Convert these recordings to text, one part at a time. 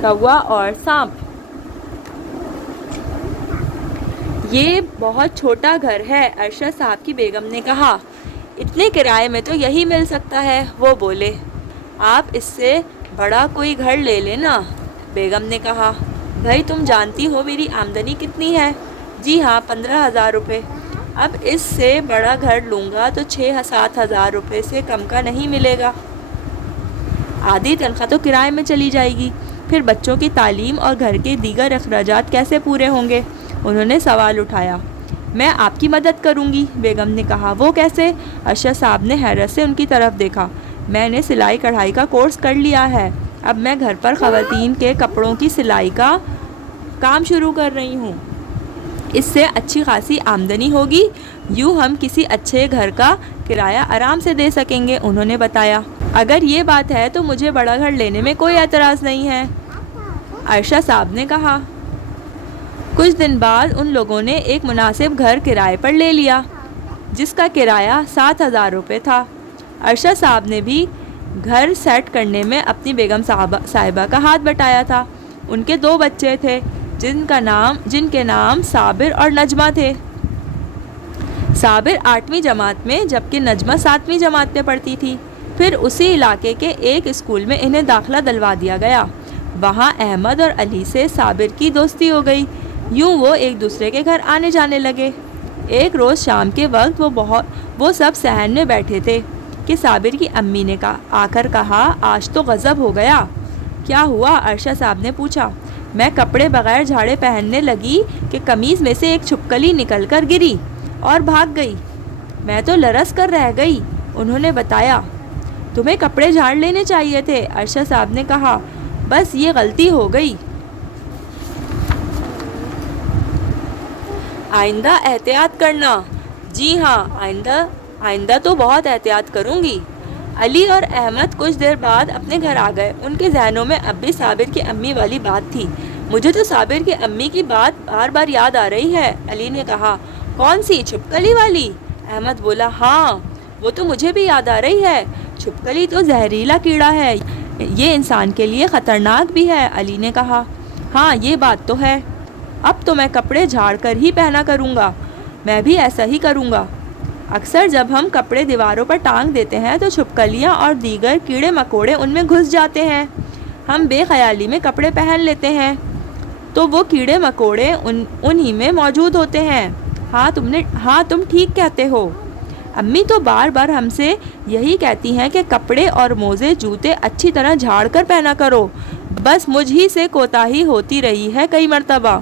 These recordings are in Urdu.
کوا اور سانپ۔ یہ بہت چھوٹا گھر ہے، ارشد صاحب کی بیگم نے کہا۔ اتنے کرائے میں تو یہی مل سکتا ہے، وہ بولے۔ آپ اس سے بڑا کوئی گھر لے لینا، بیگم نے کہا۔ بھائی تم جانتی ہو میری آمدنی کتنی ہے؟ جی ہاں، 15,000 روپے۔ اب اس سے بڑا گھر لوں گا تو 6-7 ہزار روپے سے کم کا نہیں ملے گا۔ آدھی تنخواہ تو کرائے میں چلی جائے گی، پھر بچوں کی تعلیم اور گھر کے دیگر اخراجات کیسے پورے ہوں گے؟ انہوں نے سوال اٹھایا۔ میں آپ کی مدد کروں گی، بیگم نے کہا۔ وہ کیسے؟ ارشد صاحب نے حیرت سے ان کی طرف دیکھا۔ میں نے سلائی کڑھائی کا کورس کر لیا ہے، اب میں گھر پر خواتین کے کپڑوں کی سلائی کا کام شروع کر رہی ہوں، اس سے اچھی خاصی آمدنی ہوگی، یوں ہم کسی اچھے گھر کا کرایہ آرام سے دے سکیں گے، انہوں نے بتایا۔ اگر یہ بات ہے تو مجھے بڑا گھر لینے میں کوئی اعتراض نہیں ہے، ارشد صاحب نے کہا۔ کچھ دن بعد ان لوگوں نے ایک مناسب گھر کرائے پر لے لیا، جس کا کرایہ 7,000 روپے تھا۔ ارشد صاحب نے بھی گھر سیٹ کرنے میں اپنی بیگم صاحبہ کا ہاتھ بٹایا تھا۔ ان کے 2 بچے تھے، جن کے نام صابر اور نجمہ تھے۔ صابر 8ویں جماعت میں جبکہ نجمہ 7ویں جماعت میں پڑھتی تھی۔ پھر اسی علاقے کے ایک اسکول میں انہیں داخلہ دلوا دیا گیا۔ وہاں احمد اور علی سے صابر کی دوستی ہو گئی، یوں وہ ایک دوسرے کے گھر آنے جانے لگے۔ ایک روز شام کے وقت وہ سب صحن میں بیٹھے تھے کہ صابر کی امی نے آ کر کہا، آج تو غضب ہو گیا۔ کیا ہوا؟ ارشد صاحب نے پوچھا۔ میں کپڑے بغیر جھاڑے پہننے لگی کہ قمیض میں سے ایک چھپکلی نکل کر گری اور بھاگ گئی، میں تو لرز کر رہ گئی، انہوں نے بتایا۔ تمہیں کپڑے جھاڑ لینے چاہیے تھے، ارشد صاحب نے کہا، بس یہ غلطی ہو گئی، آئندہ احتیاط کرنا۔ جی ہاں، آئندہ تو بہت احتیاط کروں گی۔ علی اور احمد کچھ دیر بعد اپنے گھر آ گئے۔ ان کے ذہنوں میں اب بھی صابر کی امی والی بات تھی۔ مجھے تو صابر کی امی کی بات بار بار یاد آ رہی ہے، علی نے کہا۔ کون سی؟ چھپکلی والی؟ احمد بولا۔ ہاں، وہ تو مجھے بھی یاد آ رہی ہے، چھپکلی تو زہریلا کیڑا ہے، یہ انسان کے لیے خطرناک بھی ہے، علی نے کہا۔ ہاں، یہ بات تو ہے۔ اب تو میں کپڑے جھاڑ کر ہی پہنا کروں گا، میں بھی ایسا ہی کروں گا۔ اکثر جب ہم کپڑے دیواروں پر ٹانگ دیتے ہیں تو چھپکلیاں اور دیگر کیڑے مکوڑے ان میں گھس جاتے ہیں، ہم بے خیالی میں کپڑے پہن لیتے ہیں تو وہ کیڑے مکوڑے انہی میں موجود ہوتے ہیں۔ ہاں تم ٹھیک کہتے ہو، امی تو بار بار ہم سے یہی کہتی ہیں کہ کپڑے اور موزے جوتے اچھی طرح جھاڑ کر پہنا کرو، بس مجھ ہی سے کوتاہی ہوتی رہی ہے کئی مرتبہ۔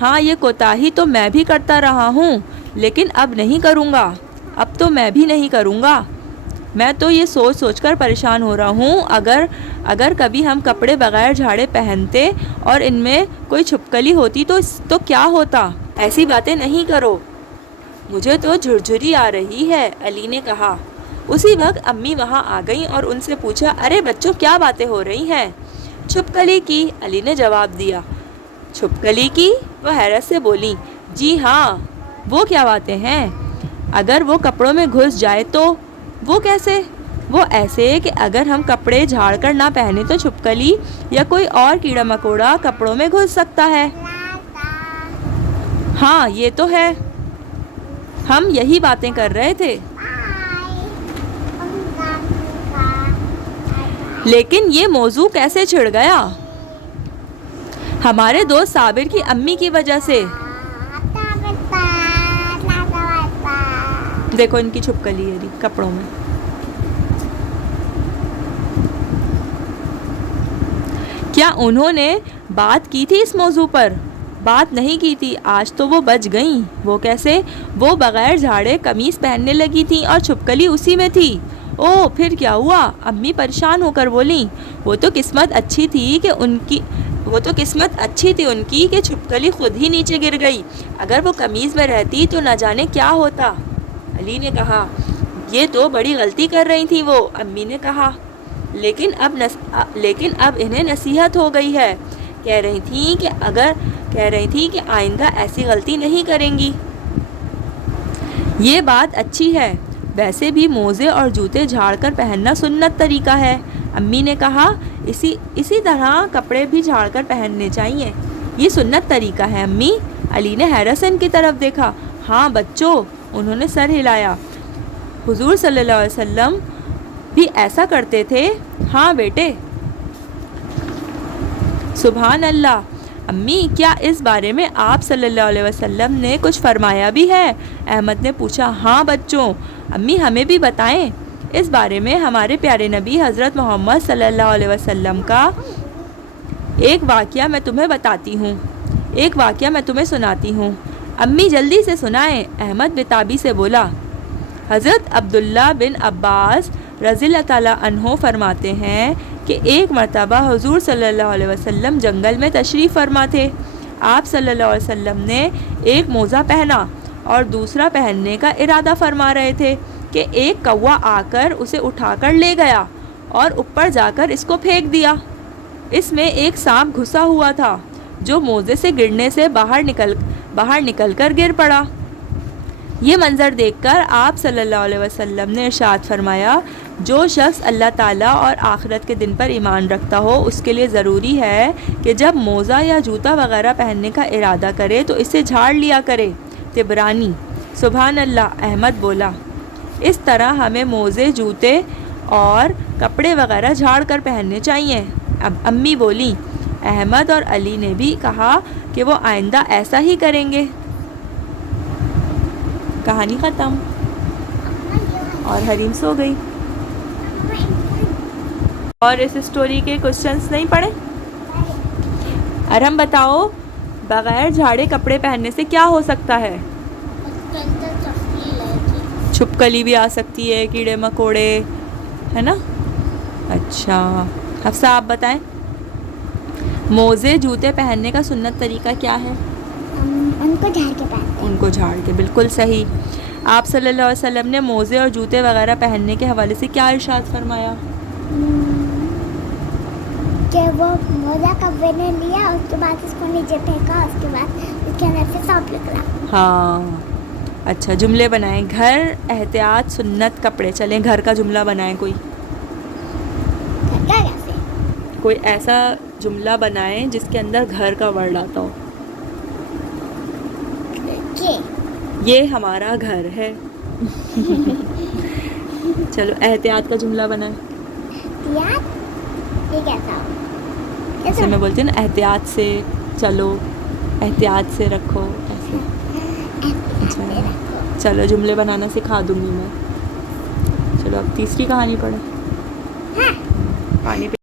ہاں، یہ کوتاہی تو میں بھی کرتا رہا ہوں، لیکن اب نہیں کروں گا، اب تو میں بھی نہیں کروں گا۔ میں تو یہ سوچ کر پریشان ہو رہا ہوں، اگر کبھی ہم کپڑے بغیر جھاڑے پہنتے اور ان میں کوئی چھپکلی ہوتی تو کیا ہوتا؟ ایسی باتیں نہیں کرو، مجھے تو جھرجھری آ رہی ہے، علی نے کہا۔ اسی وقت امی وہاں آ گئیں اور ان سے پوچھا، ارے بچوں، کیا باتیں ہو رہی ہیں؟ چھپکلی کی، علی نے جواب دیا۔ چھپکلی کی؟ وہ حیرت سے بولی۔ جی ہاں، وہ کیا باتیں ہیں؟ اگر وہ کپڑوں میں گھس جائے تو؟ وہ کیسے؟ وہ ایسے کہ اگر ہم کپڑے جھاڑ کر نہ پہنے تو چھپکلی یا کوئی اور کیڑا مکوڑا کپڑوں میں گھس سکتا ہے۔ ہاں، یہ تو ہے، ہم یہی باتیں کر رہے تھے، لیکن یہ موضوع کیسے چھڑ گیا؟ ہمارے دوست صابر کی امی کی وجہ سے۔ دیکھو ان کی چھپکلی ہے کپڑوں میں۔ کیا انہوں نے بات کی تھی اس موضوع پر؟ بات نہیں کی تھی، آج تو وہ بچ گئیں۔ وہ کیسے؟ وہ بغیر جھاڑے قمیص پہننے لگی تھیں اور چھپکلی اسی میں تھی۔ اوہ، پھر کیا ہوا؟ امی پریشان ہو کر بولیں۔ وہ تو قسمت اچھی تھی ان کی کہ چھپکلی خود ہی نیچے گر گئی، اگر وہ قمیض میں رہتی تو نہ جانے کیا ہوتا، علی نے کہا۔ یہ تو بڑی غلطی کر رہی تھی وہ، امی نے کہا، لیکن اب انہیں نصیحت ہو گئی ہے، کہہ رہی تھی کہ آئندہ ایسی غلطی نہیں کریں گی۔ یہ بات اچھی ہے، ویسے بھی موزے اور جوتے جھاڑ کر پہننا سنت طریقہ ہے، امی نے کہا۔ اسی طرح کپڑے بھی جھاڑ کر پہننے چاہیے، یہ سنت طریقہ ہے امی۔ علی نے حیرت سے ان کی طرف دیکھا۔ ہاں بچوں، انہوں نے سر ہلایا۔ حضور صلی اللہ علیہ وسلم بھی ایسا کرتے تھے؟ ہاں بیٹے۔ سبحان اللہ، امی کیا اس بارے میں آپ صلی اللہ علیہ وسلم نے کچھ فرمایا بھی ہے؟ احمد نے پوچھا۔ ہاں بچوں، امی ہمیں بھی بتائیں۔ اس بارے میں ہمارے پیارے نبی حضرت محمد صلی اللہ علیہ وسلم کا ایک واقعہ میں تمہیں سناتی ہوں۔ امی جلدی سے سنائیں، احمد بتابی سے بولا۔ حضرت عبداللہ بن عباس رضی اللہ تعالیٰ عنہ فرماتے ہیں کہ ایک مرتبہ حضور صلی اللہ علیہ وسلم جنگل میں تشریف فرما تھے۔ آپ صلی اللہ علیہ وسلم نے ایک موزہ پہنا اور دوسرا پہننے کا ارادہ فرما رہے تھے کہ ایک کوا آ کر اسے اٹھا کر لے گیا اور اوپر جا کر اس کو پھینک دیا۔ اس میں ایک سانپ گھسا ہوا تھا جو موزے سے گرنے سے باہر نکل کر گر پڑا۔ یہ منظر دیکھ کر آپ صلی اللہ علیہ وسلم نے ارشاد فرمایا، جو شخص اللہ تعالیٰ اور آخرت کے دن پر ایمان رکھتا ہو اس کے لیے ضروری ہے کہ جب موزہ یا جوتا وغیرہ پہننے کا ارادہ کرے تو اسے جھاڑ لیا کرے۔ طبرانی۔ سبحان اللہ، احمد بولا۔ اس طرح ہمیں موزے، جوتے اور کپڑے وغیرہ جھاڑ کر پہننے چاہیے۔ اب امی بولی۔ احمد اور علی نے بھی کہا کہ وہ آئندہ ایسا ہی کریں گے۔ کہانی ختم اور حریم سو گئی۔ اور اس اسٹوری کے کوشچنس نہیں پڑھے؟ ارہم بتاؤ، بغیر جھاڑے کپڑے پہننے سے کیا ہو سکتا ہے؟ چھپکلی بھی آ سکتی ہے، کیڑے مکوڑے، ہے نا؟ اچھا حفصہ آپ بتائیں، موزے جوتے پہننے کا سنت طریقہ کیا ہے؟ ان کو جھاڑ کے پہنتے، ان کو جھاڑ کے، بالکل صحیح۔ آپ صلی اللہ علیہ وسلم نے موزے اور جوتے وغیرہ پہننے کے حوالے سے کیا ارشاد فرمایا؟ کہ وہ موزہ کپڑے نے لیا، اس کے بعد اس کو نیچے پھینکا، اس کے بعد اس کے اندر سے سانپ نکلا۔ ہاں اچھا، جملے بنائیں۔ گھر، احتیاط، سنت، کپڑے۔ چلیں گھر کا جملہ بنائیں، کوئی ایسا جملہ بنائیں جس کے اندر گھر کا ورڈ آتا ہو۔ یہ ہمارا گھر ہے۔ چلو احتیاط کا جملہ بنائیں۔ یہ کیسا؟ ایسے میں بولتی ہوں نا، احتیاط سے چلو، احتیاط سے رکھو، ایسے۔ چلو جملے بنانا سکھا دوں گی میں۔ چلو اب تیسری کہانی پڑھیں۔ پانی